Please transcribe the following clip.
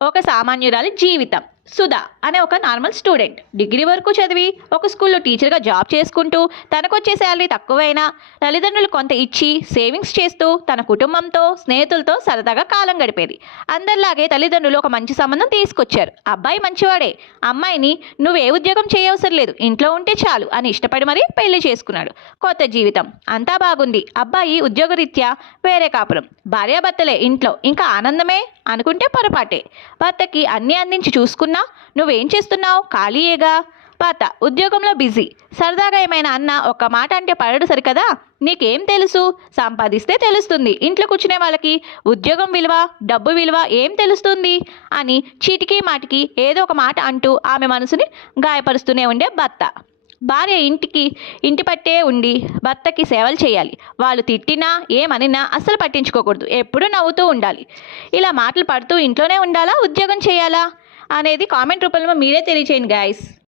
ఒక సామాన్యురాలి జీవితం. సుధా అనే ఒక నార్మల్ స్టూడెంట్ డిగ్రీ వరకు చదివి ఒక స్కూల్లో టీచర్గా జాబ్ చేసుకుంటూ తనకొచ్చే శాలరీ తక్కువైనా తల్లిదండ్రులు కొంత ఇచ్చి సేవింగ్స్ చేస్తూ తన కుటుంబంతో స్నేహితులతో సరదాగా కాలం గడిపేది. అందరిలాగే తల్లిదండ్రులు ఒక మంచి సంబంధం తీసుకొచ్చారు. అబ్బాయి మంచివాడే. అమ్మాయిని నువ్వు ఏ ఉద్యోగం చేయవసరం లేదు, ఇంట్లో ఉంటే చాలు అని ఇష్టపడి మరీ పెళ్లి చేసుకున్నాడు. కొత్త జీవితం అంతా బాగుంది. అబ్బాయి ఉద్యోగరీత్యా వేరే కాపురం, భార్యాభర్తలే ఇంట్లో, ఇంకా ఆనందమే అనుకుంటే పొరపాటే. భర్తకి అన్నీ అందించి చూసుకున్నా నువ్వేం చేస్తున్నావు, ఖాళీయేగా. భర్త ఉద్యోగంలో బిజీ. సరదాగా ఏమైనా అన్నా ఒక్క మాట అంటే పడడు సరికదా. నీకేం తెలుసు, సంపాదిస్తే తెలుస్తుంది. ఇంట్లో కూర్చునే వాళ్ళకి ఉద్యోగం విలువ, డబ్బు విలువ ఏం తెలుస్తుంది అని చీటికి మాటికి ఏదో ఒక మాట అంటూ ఆమె మనసుని గాయపరుస్తూనే ఉండే భర్త. భార్య ఇంటి పట్టే ఉండి భర్తకి సేవలు చేయాలి. వాళ్ళు తిట్టినా ఏమనినా అస్సలు పట్టించుకోకూడదు. ఎప్పుడూ నవ్వుతూ ఉండాలి. ఇలా మాటలు పడుతూ ఇంట్లోనే ఉండాలా, ఉద్యోగం చేయాలా అనేది కామెంట్ రూపంలో మీరే తెలియచేయండి గాయస్.